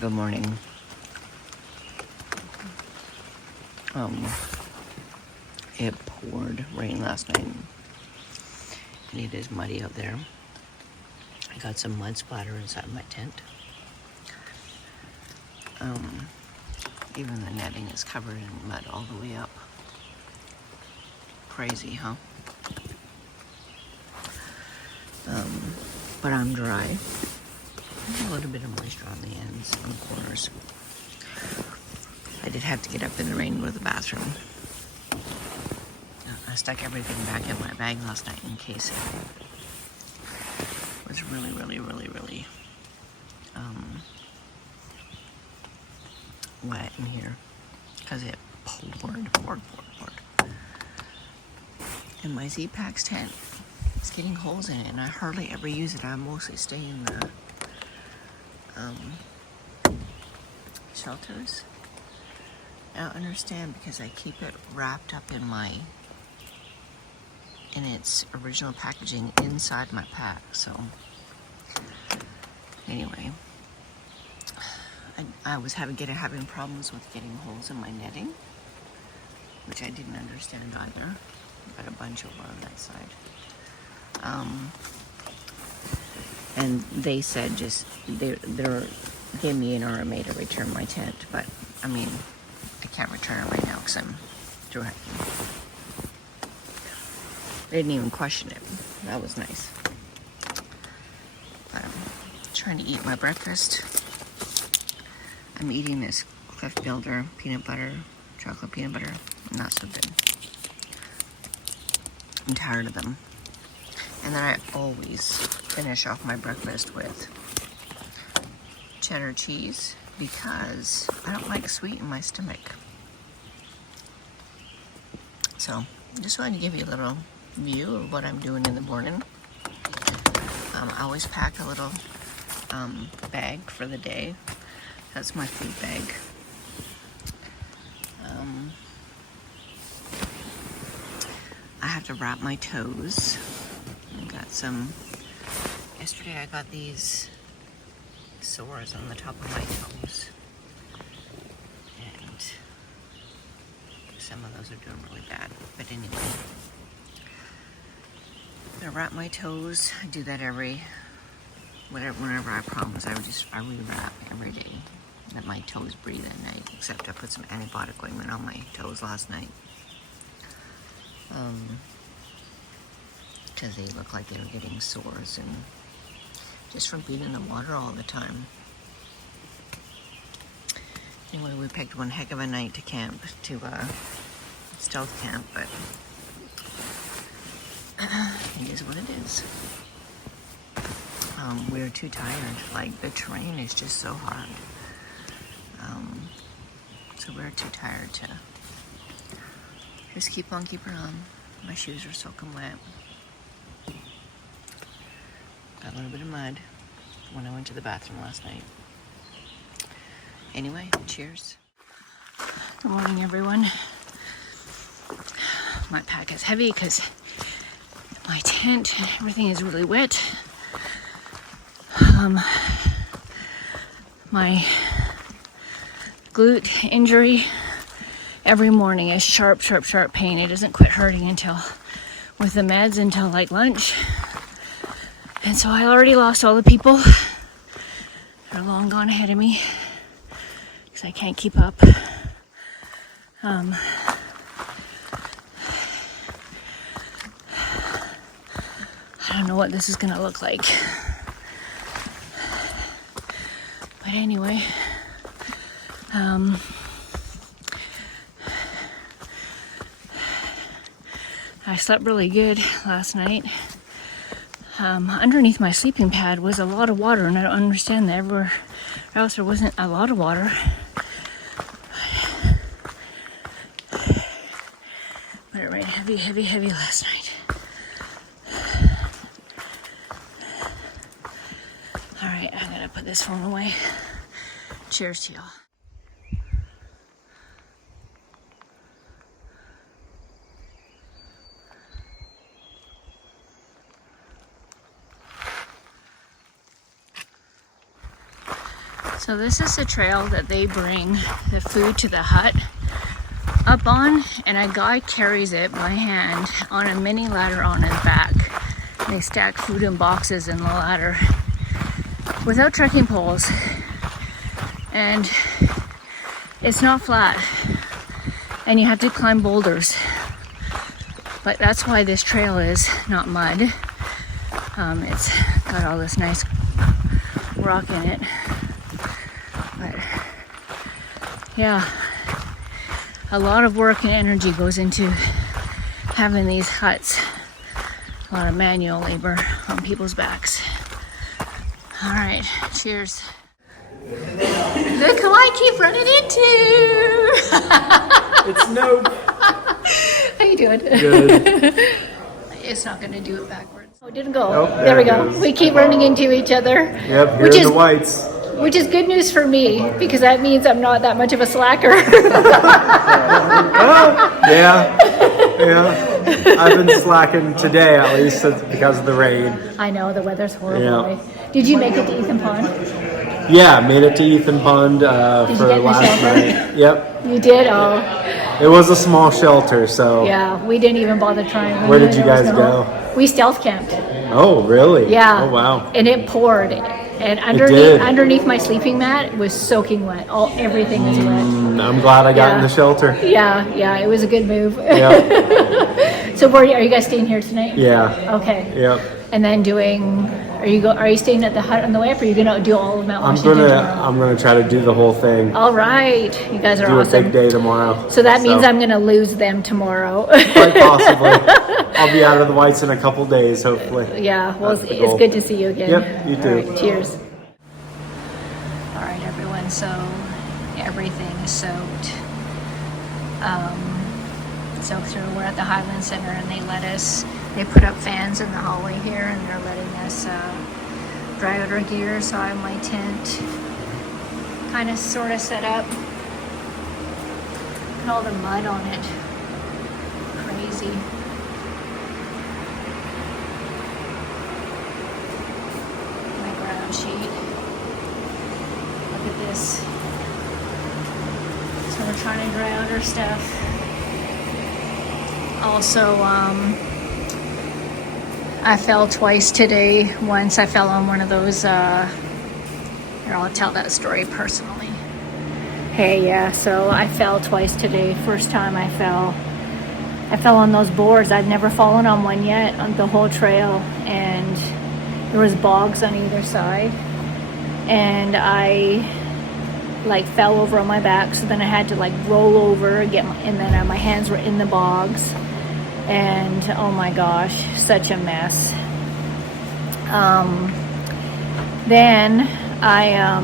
Good morning. It poured rain last night, and it is muddy out there. I got some mud splatter inside my tent. Even the netting is covered in mud all the way up. Crazy, huh? But I'm dry. A little bit of moisture on the ends, on the corners. I did have to get up in the rain to go to the bathroom. I stuck everything back in my bag last night in case it was really wet in here, because it poured. And my Z-Packs tent is getting holes in it, and I hardly ever use it. I mostly stay in the shelters. I don't understand, because I keep it wrapped up in its original packaging inside my pack. So anyway, I was having problems with getting holes in my netting, which I didn't understand either. Got a bunch over on that side. And they said they gave me an RMA to return my tent, but I mean, I can't return it right now because I'm through hiking. They didn't even question it. That was nice. But I'm trying to eat my breakfast. I'm eating this Cliff Builder peanut butter, chocolate peanut butter. Not so good. I'm tired of them. And then I always finish off my breakfast with cheddar cheese because I don't like sweet in my stomach. So, just wanted to give you a little view of what I'm doing in the morning. I always pack a little bag for the day. That's my food bag. I have to wrap my toes. I got yesterday I got these sores on the top of my toes. And some of those are doing really bad. But anyway, I wrap my toes. I do that whenever I promise. I rewrap every day. Let my toes breathe at night, except I put some antibiotic ointment on my toes last night. Because they look like they were getting sores, and just from being in the water all the time. Anyway, we picked one heck of a night to camp, to stealth camp, but it is what it is. We're too tired. Like, the terrain is just so hard. So we're too tired to just keep on keeping on. My shoes are soaking wet. Got a little bit of mud when I went to the bathroom last night. Anyway, cheers. Good morning, everyone. My pack is heavy because my tent, everything is really wet. My glute injury every morning is sharp pain. It doesn't quit hurting with the meds until like lunch. And so I already lost all the people. They're long gone ahead of me because I can't keep up. I don't know what this is gonna look like. But anyway, I slept really good last night. Underneath my sleeping pad was a lot of water, and I don't understand that. Everywhere else there wasn't a lot of water. But it rained heavy last night. Alright, I gotta put this phone away. Cheers to y'all. So this is the trail that they bring the food to the hut up on, and a guy carries it by hand on a mini ladder on his back. They stack food in boxes in the ladder without trekking poles, and it's not flat, and you have to climb boulders. But that's why this trail is not mud. It's got all this nice rock in it. But yeah, a lot of work and energy goes into having these huts. A lot of manual labor on people's backs. All right, cheers. Look who I keep running into. It's Nope. How you doing? Good. It's not going to do it backwards. Oh, it didn't go. Nope, there we it go. goes. We keep running into each other. Yep, here are the whites. Which is good news for me, because that means I'm not that much of a slacker. Yeah. I've been slacking today, at least because of the rain. I know, the weather's horrible. Yeah. Did you make it to Ethan Pond? Yeah, made it to Ethan Pond Did for you get in the last shelter? night. Yep. You did? Oh. It was a small shelter, so. Yeah, we didn't even bother trying. Where did you guys go? We stealth camped. Oh, really? Yeah. Oh, wow. And it poured. And underneath my sleeping mat it was soaking wet. Everything was wet. I'm glad I got in the shelter. Yeah, it was a good move. Yep. So are you guys staying here tonight? Yeah. Okay. Yep. And then are you staying at the hut on the way up, or are you gonna do all of Mount Washington tomorrow? I'm gonna try to do the whole thing. All right. You guys are do awesome. a big day tomorrow. So that means I'm gonna lose them tomorrow. Quite possibly. I'll be out of the whites in a couple days, hopefully. Yeah, well, That's it's good to see you again. Yep, you too. All right, cheers. All right, everyone, so everything is soaked. Soaked through. We're at the Highland Center, and they put up fans in the hallway here, and they're letting us dry out our gear. So I have my tent kind of sort of set up. And all the mud on it. Crazy. My ground sheet. Look at this. So we're trying to dry out our stuff. Also, I fell twice today. Once I fell on one of those, here, I'll tell that story personally. Hey, yeah, so I fell twice today. First time I fell on those boards. I'd never fallen on one yet on the whole trail, and there was bogs on either side, and I fell over on my back, so then I had to roll over and then my hands were in the bogs, and oh my gosh, such a mess. Then I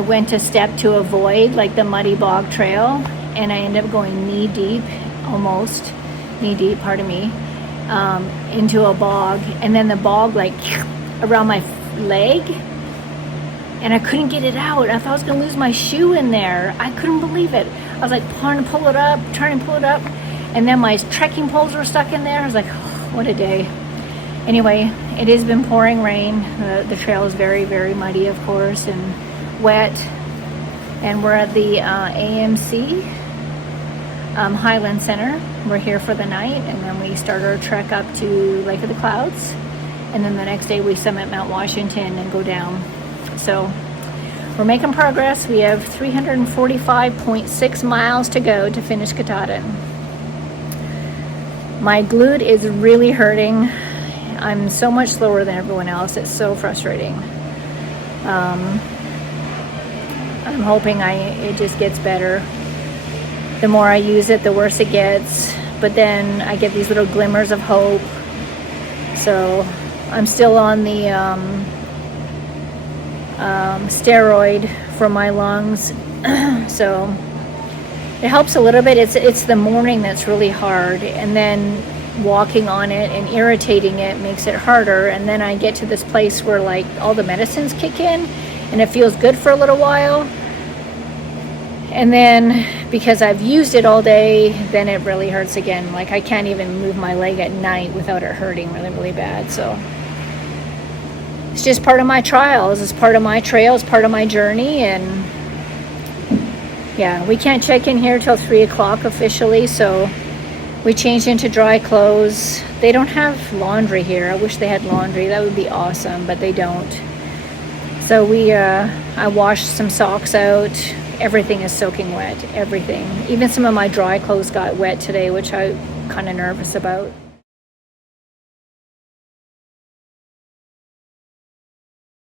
went to step to avoid the muddy bog trail, and I ended up going knee deep, almost knee deep, pardon me, into a bog, and then the bog around my leg, and I couldn't get it out. I thought I was gonna lose my shoe in there. I couldn't believe it. I was trying to pull it up, and then my trekking poles were stuck in there. I was like, oh, what a day. Anyway, it has been pouring rain. The trail is very, very muddy, of course, and wet. And we're at the AMC Highland Center. We're here for the night, and then we start our trek up to Lake of the Clouds, and then the next day we summit Mount Washington and go down. So we're making progress. We have 345.6 miles to go to finish Katahdin. My glute is really hurting. I'm so much slower than everyone else. It's so frustrating. I'm hoping it just gets better. The more I use it, the worse it gets. But then I get these little glimmers of hope. So I'm still on the steroid for my lungs. So it helps a little bit. It's the morning that's really hard, and then walking on it and irritating it makes it harder. And then I get to this place where all the medicines kick in, and it feels good for a little while, and then because I've used it all day, then it really hurts again. I can't even move my leg at night without it hurting really, really bad. So it's just part of my trials. It's part of my trail. It's part of my journey. And yeah, we can't check in here till 3 o'clock officially. So we changed into dry clothes. They don't have laundry here. I wish they had laundry. That would be awesome, but they don't. So I washed some socks out. Everything is soaking wet. Everything. Even some of my dry clothes got wet today, which I'm kind of nervous about.